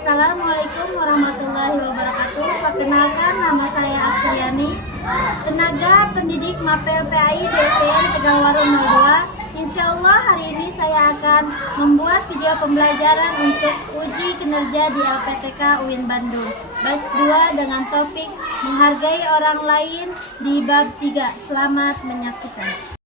Assalamualaikum warahmatullahi wabarakatuh. Perkenalkan, nama saya Astriani, tenaga pendidik Mapel PAI DPN Tegalwaru 02. Insya Allah hari ini saya akan membuat video pembelajaran untuk uji kinerja di LPTK UIN Bandung batch 2 dengan topik menghargai orang lain di bab 3. Selamat menyaksikan.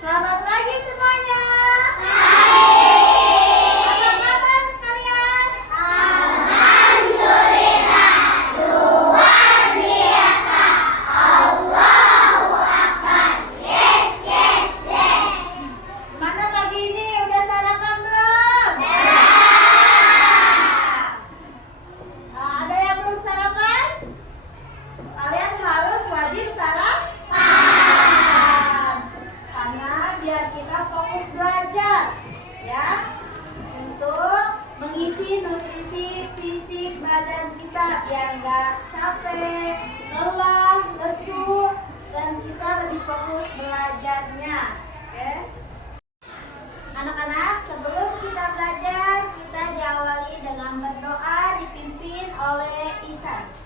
Selamat pagi semuanya. Apa kabar kalian? Alhamdulillah, luar biasa. Allahu Akbar. Yes, yes, yes. Mana pagi ini udah sarapan belum? Ada yang belum sarapan? Kalian harus wajib sarapan. Biar kita fokus belajar ya, untuk mengisi nutrisi fisik badan kita biar nggak capek, lelah, lesu, dan kita lebih fokus belajarnya. Oke? Anak-anak, sebelum kita belajar, kita diawali dengan berdoa dipimpin oleh Ihsan.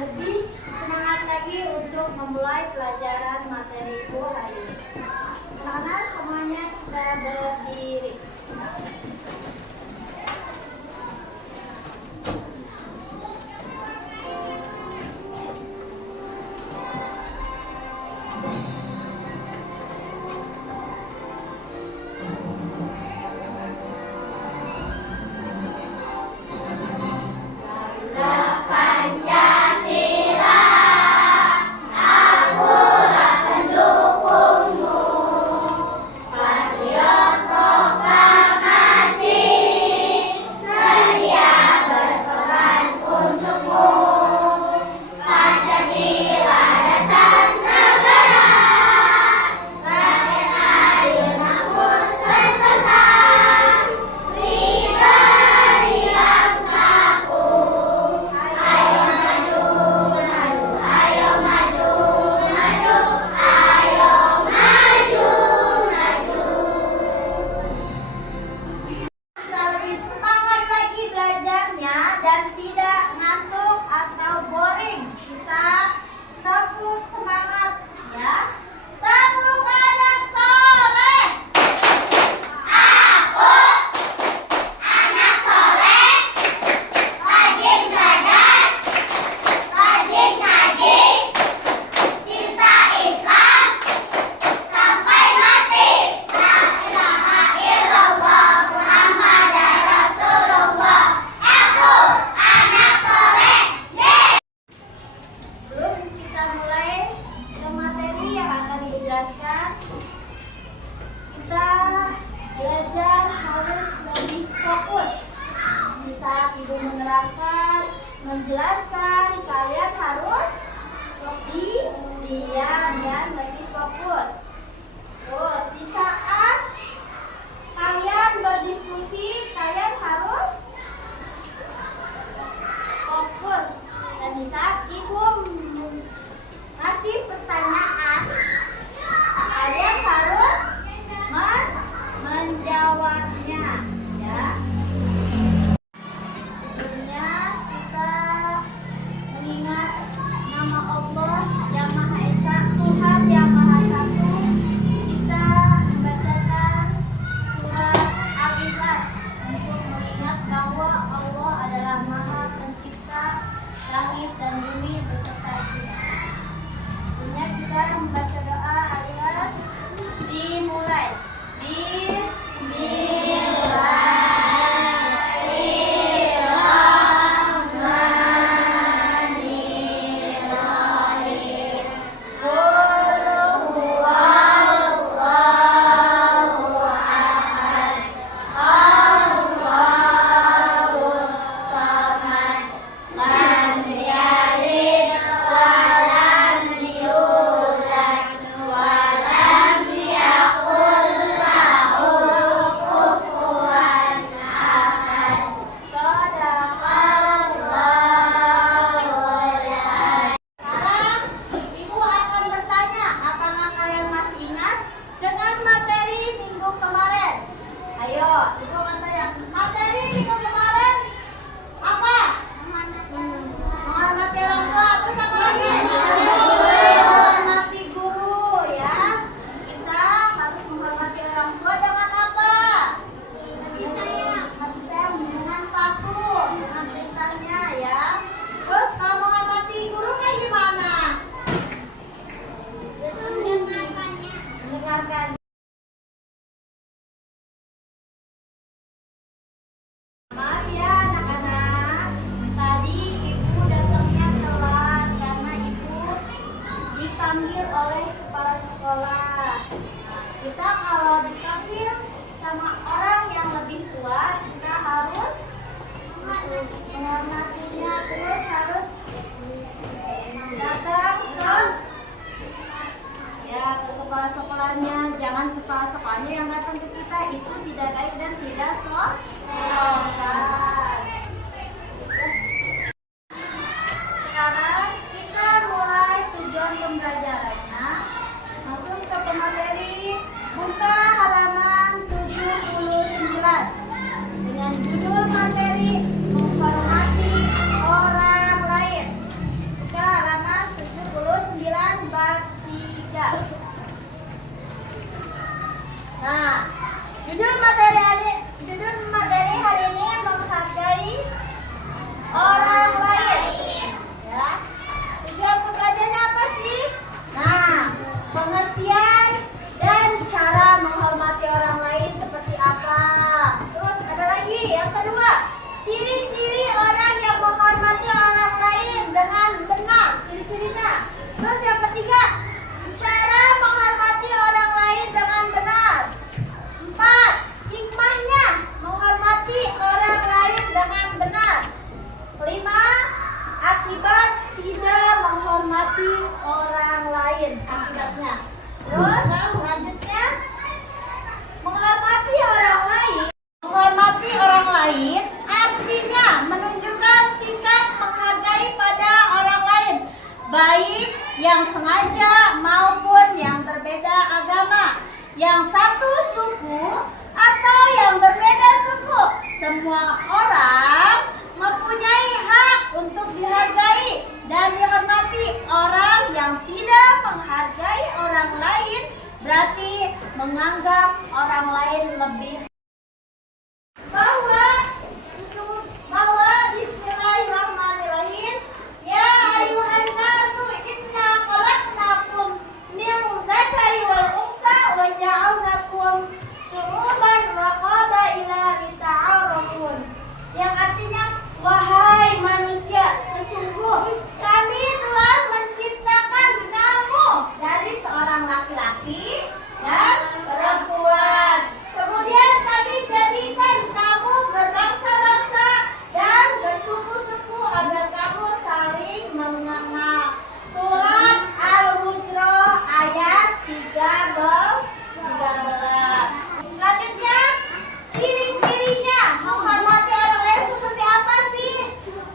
lebih semangat lagi untuk memulai pelajaran materi Ibu hari ini. Karena semuanya kita berdiri. Menjelaskan, kalian harus lebih diam dan lebih fokus. Terus di saat kalian berdiskusi, kalian harus fokus. Dan di saat ibu ngasih pertanyaan, kalian harus menjawabnya, ya. Langit dan bumi beserta isinya. Tentunya kita membaca doa alias dimulai. Maaf ya anak-anak, tadi ibu datangnya telat karena ibu dipanggil oleh kepala sekolah. Kita kalau dipanggil sama orang yang lebih tua, kita harus menghormatinya, terus harus datang ke kepala sekolahnya. Jangan kepala sekolahnya yang datang ke kita, itu tidak baik dan tidak sopan. Sekarang kita mulai tujuan pembelajarannya. Masuk ke pemateri, buka halaman 79 dengan judul materi menghormati orang lain. Buka baik yang sengaja maupun yang berbeda agama, yang satu suku atau yang berbeda suku. Semua orang mempunyai hak untuk dihargai dan dihormati. Orang yang tidak menghargai orang lain berarti menganggap orang lain lebih. Bahwa Bismillahirrahmanirrahim. Ya ayuhan nasu inna khalaqnakum min dzakari wal untha wa ja'alnakum syu'uban wa qabaila lita'arafun. Yang artinya, wahai manusia, sesungguh kami telah menciptakan kamu dari seorang laki-laki dan perempuan. Kemudian kami jadikan kamu berbangsa-bangsa dan bersuku-suku agar kamu saling mengenal. Surat Al-Hujurat ayat 13. Selanjutnya, ciri-cirinya menghormati orang lain seperti apa sih?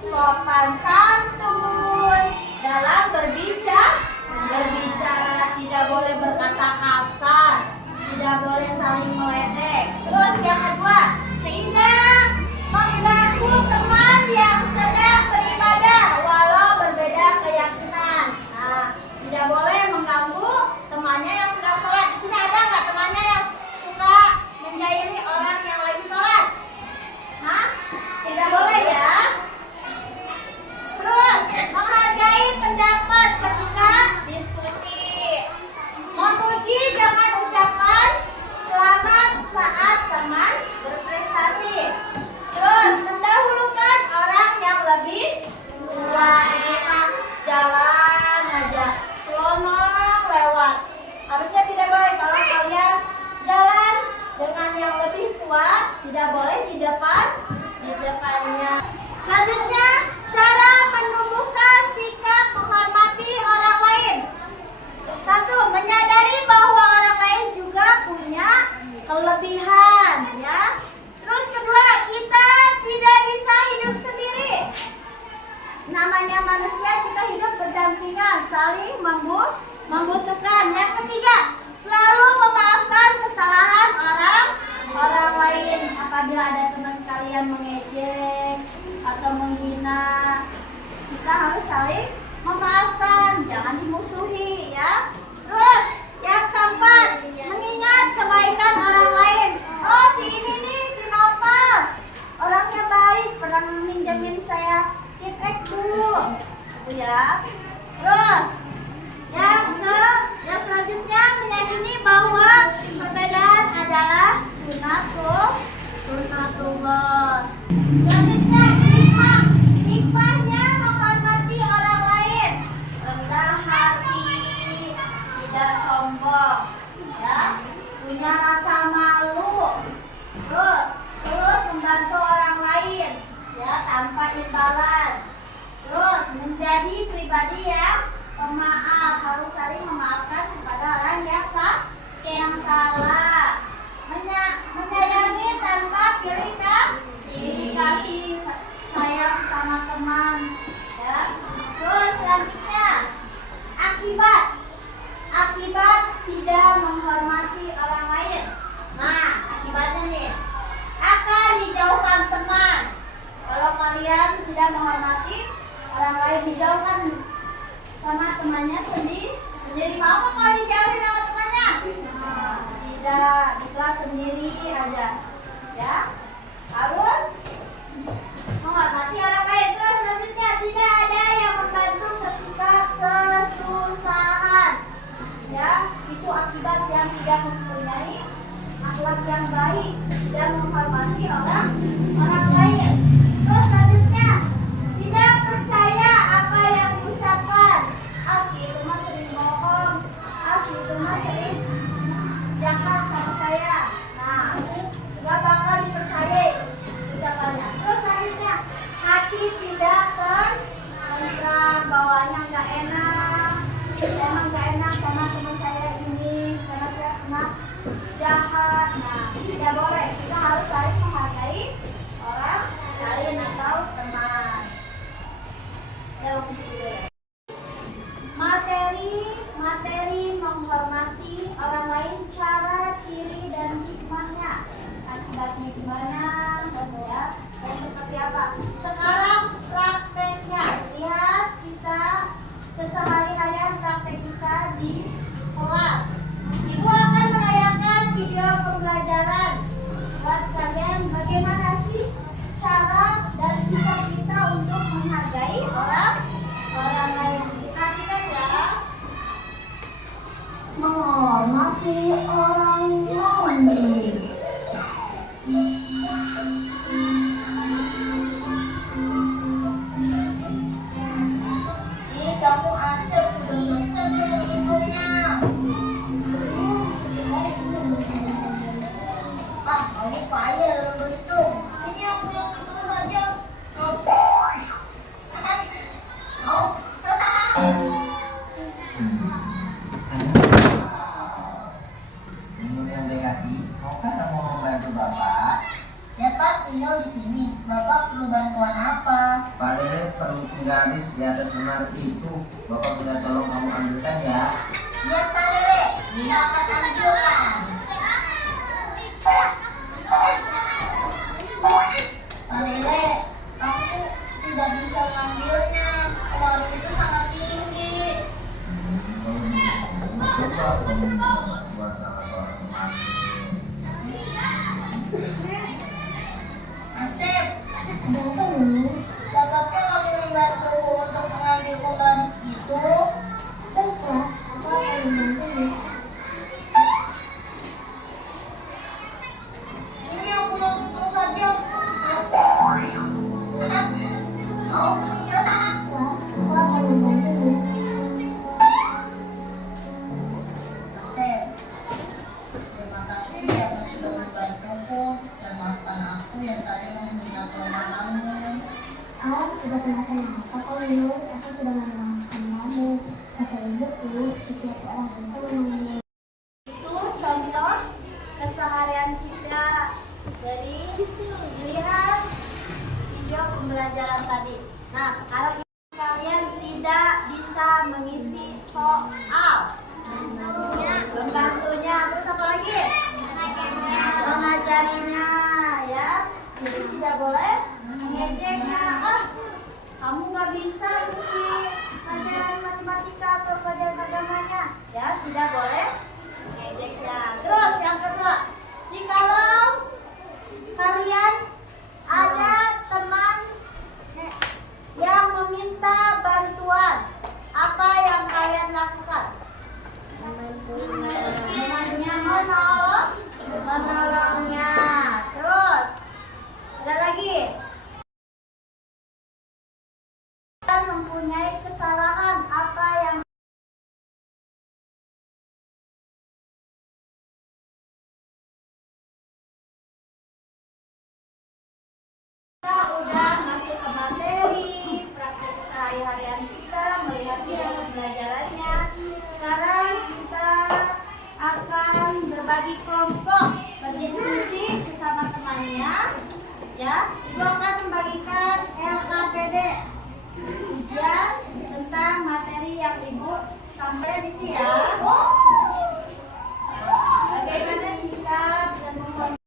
Sopan santun dalam berbicara, tidak boleh berkata kasar, tidak boleh saling meledek. Terus yang kedua, tidak mengganggu teman yang sedang beribadah walau berbeda keyakinan. Nah, tidak boleh mengganggu temannya yang sedang sholat. Di sini ada nggak temannya yang suka menjaili orang yang lagi sholat? Hah? Tidak boleh ya. Terus menghargai pendapat ketika diskusi. Memuji dengan ucapan selamat saat teman berprestasi. Terus mendahulukan orang yang lebih tua. Ini mah jalan aja, selonong lewat. Harusnya tidak boleh. Kalau kalian jalan dengan yang lebih tua, tidak boleh di depannya. Selanjutnya, cara menumbuhkan sikap menghormati orang lain. Satu, menyadari bahwa orang lain juga punya kelebihan, ya. Terus kedua, kita tidak bisa hidup sendiri. Namanya manusia, kita hidup berdampingan, saling membutuhkan. Yang ketiga, selalu memaafkan kesalahan orang lain. Apabila ada teman kalian mengejek atau menghina, kita harus saling memaafkan, jangan dimusuhi, ya. Terus yang keempat, mengingat kebaikan orang lain. Oh, si ini nih, si Nopal, orangnya baik, pernah minjemin saya tipek dulu, ya. Terus yang selanjutnya, meyakini bahwa perbedaan adalah sunnatullah. Selanjutnya, hikmahnya menghormati orang lain, rendah hati, tidak sombong, ya, punya rasa malu, terus membantu orang lain, ya, tanpa imbalan, terus menjadi pribadi yang pemaaf, harus saling memaafkan kepada orang yang salah, menyayangi tanpa pilih kasih sayang sama teman, ya. Terus selanjutnya, akibat tidak menghormati orang lain. Nah, akibatnya nih, akan dijauhkan teman. Kalau kalian tidak menghormati orang lain, dijauhkan sama temannya sendiri. Mau nggak kalau dijauhin sama temannya? Tidak, di kelas sendiri aja, ya. Harus menghormati orang lain. Terus selanjutnya, tidak ada yang membantu ketika kesusahan, ya. Itu akibat yang tidak mempunyai akhlak yang baik, tidak menghormati orang lain. Terus selanjutnya, tidak percaya apa yang diucapkan. Itu mah sering bohong, itu mah sering jahat sama saya. Nah, nggak bakal dipercaya. menghormati orang lain. Kamu Asep udah selesai belum hitungnya? Kamu payah dalam berhitung. Sini aku yang hitung saja. Ini yang DKI, mau kan kamu membantu Bapak? Ya Pak, tinggal di sini. Bapak perlu bantuan apa? Pak Lele perlu garis di atas lemari itu. Bapak minta tolong kamu ambilkan ya. Ya Pak Lele, dia akan ambilkan. Pak Lele, aku tidak bisa mengambilnya. Lemari itu sangat tinggi. Coba kamu buat salah seorang teman. Asep, dapatkah kamu membantuku untuk mengambil garis itu? Baiklah, aku akan membantumu. Ini aku yang hitung saja. Baiklah, aku akan membantumu. Asep, terima kasih karena sudah membantuku dan maafkan aku yang tadi menghina kelemahanmu. Tidak kenapa-napa kok Lulu, aku sudah memaafkan kamu. Kata ibuku, setiap orang itu mempunyai. Itu contoh keseharian kita. Jadi lihat video pembelajaran tadi. Nah, sekarang kalian tidak bisa mengisi soal. Pembantunya, terus apa lagi? Mengajarinya, ya. Jadi tidak boleh mengejeknya. Kamu nggak bisa mengisi pelajaran matematika atau pelajaran agamanya, ya. Tidak boleh mengejeknya. Terus yang kedua, jikalau kalian ada teman yang meminta bantuan, apa yang kalian lakukan? Membantunya, menolongnya. Terus ada lagi, kalian mempunyai kesalahan, apa yang kita udah masuk ke materi praktek sehari-harian kita, melihat video pembelajarannya. Sekarang kita akan berbagi kelompok, berdiskusi sesama temannya, ya. Ibu akan membagikan LKPD, ujian tentang materi yang ibu sampaikan di sini, ya. Bagaimana sikap dan menghormati.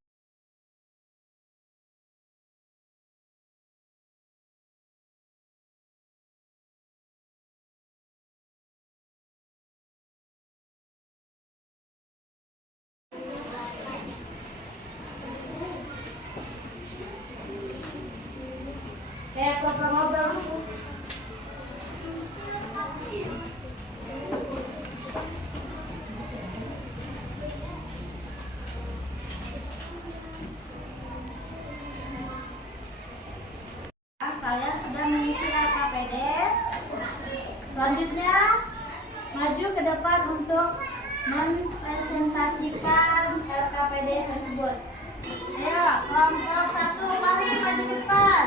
Program ngobrol dulu. Kalian sudah mengisi LKPD. Selanjutnya maju ke depan untuk mempresentasikan LKPD tersebut. Ayo, kelompok 1, mari maju ke depan.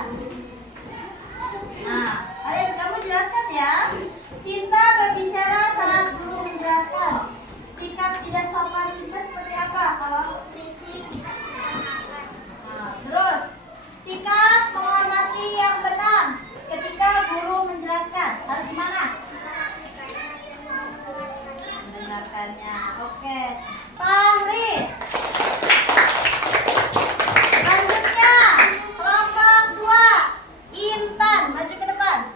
Nah, kalian kamu jelaskan ya. Sinta berbicara saat guru menjelaskan. Sikap tidak sopan Sinta seperti apa? Kalau berisik tidak menyenangkan. Nah, terus sikap menghormati yang benar ketika guru menjelaskan. Harus gimana? Mendengarkannya. Oke. Fahri. Selanjutnya, kelompok 2. Intan, maju ke depan.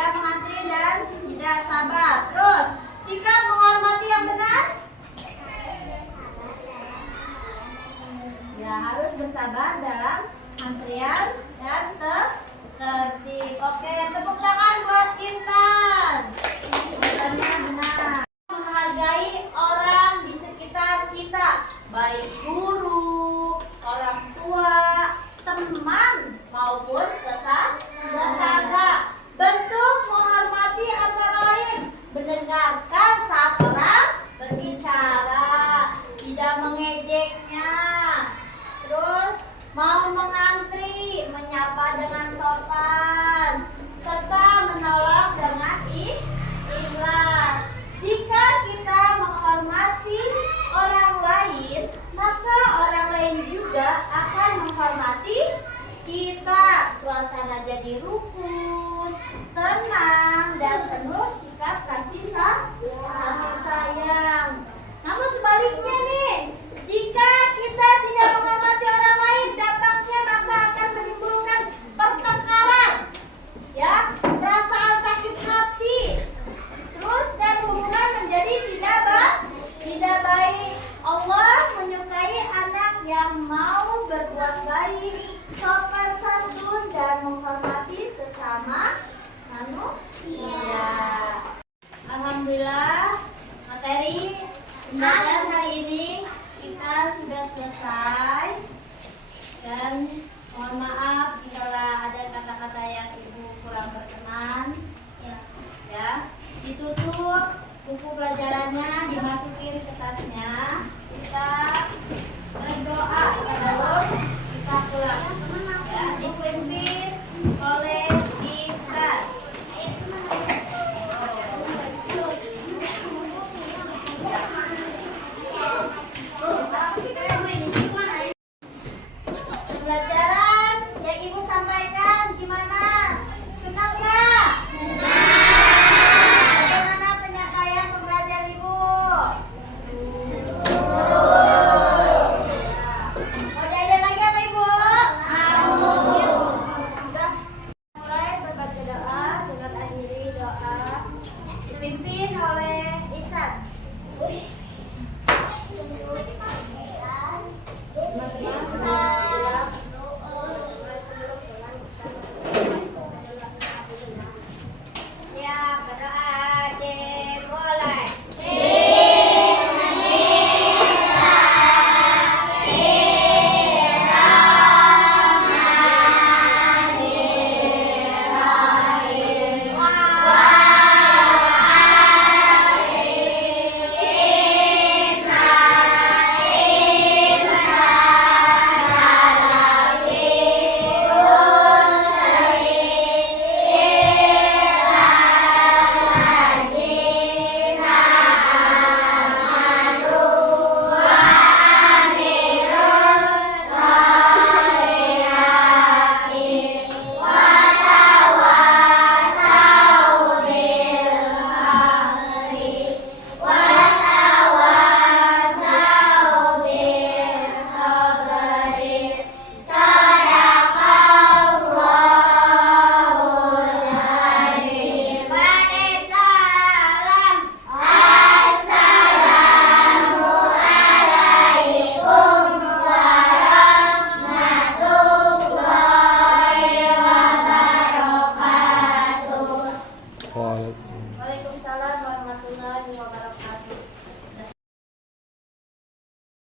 tidak mengantri dan tidak sabar. Terus, sikap menghormati yang benar. Ya, harus bersabar dalam antrian dan tertib. Oke, tepuk tangan buat Intan. Intannya benar. Menghargai orang di sekitar kita, baik guru, orang tua, teman maupun tetangga. Bentuk menghormati antara lain mendengarkan saat orang berbicara, tidak mengejeknya. Terus mau mengantri, menyapa dengan sopan, serta menolong dengan ikhlas. Jika kita menghormati orang lain, maka orang lain juga akan menghormati kita. Suasana jadi rukun, tenang, dan penuh sikap kasih sayang. Namun sebaliknya nih, jika kita tidak menghormati orang lain, dampaknya maka akan menimbulkan pertengkaran, ya, perasaan sakit hati, terus dan hubungan menjadi tidak baik. Allah menyukai anak yang mau berbuat baik, sopan santun, dan menghormati sesama manusia. Alhamdulillah, materi pembelajaran hari ini kita sudah selesai, dan mohon maaf jika ada kata-kata yang ibu kurang berkenan. Ya, ditutup buku pelajarannya, dimasukin ke tasnya. Kita berdoa sebelum kita pulang. Ya, dipimpin oleh Ikhlas. Pelajaran yang ibu sampaikan gimana? Senang nggak? Bagaimana penyampaian pembelajaran ibu? Mau diajar lagi apa ibu? Sudah mulai berbaca doa, dengan akhiri doa dipimpin oleh Ihsan. Ya, berdoa dimulai. Waalaikumsalam.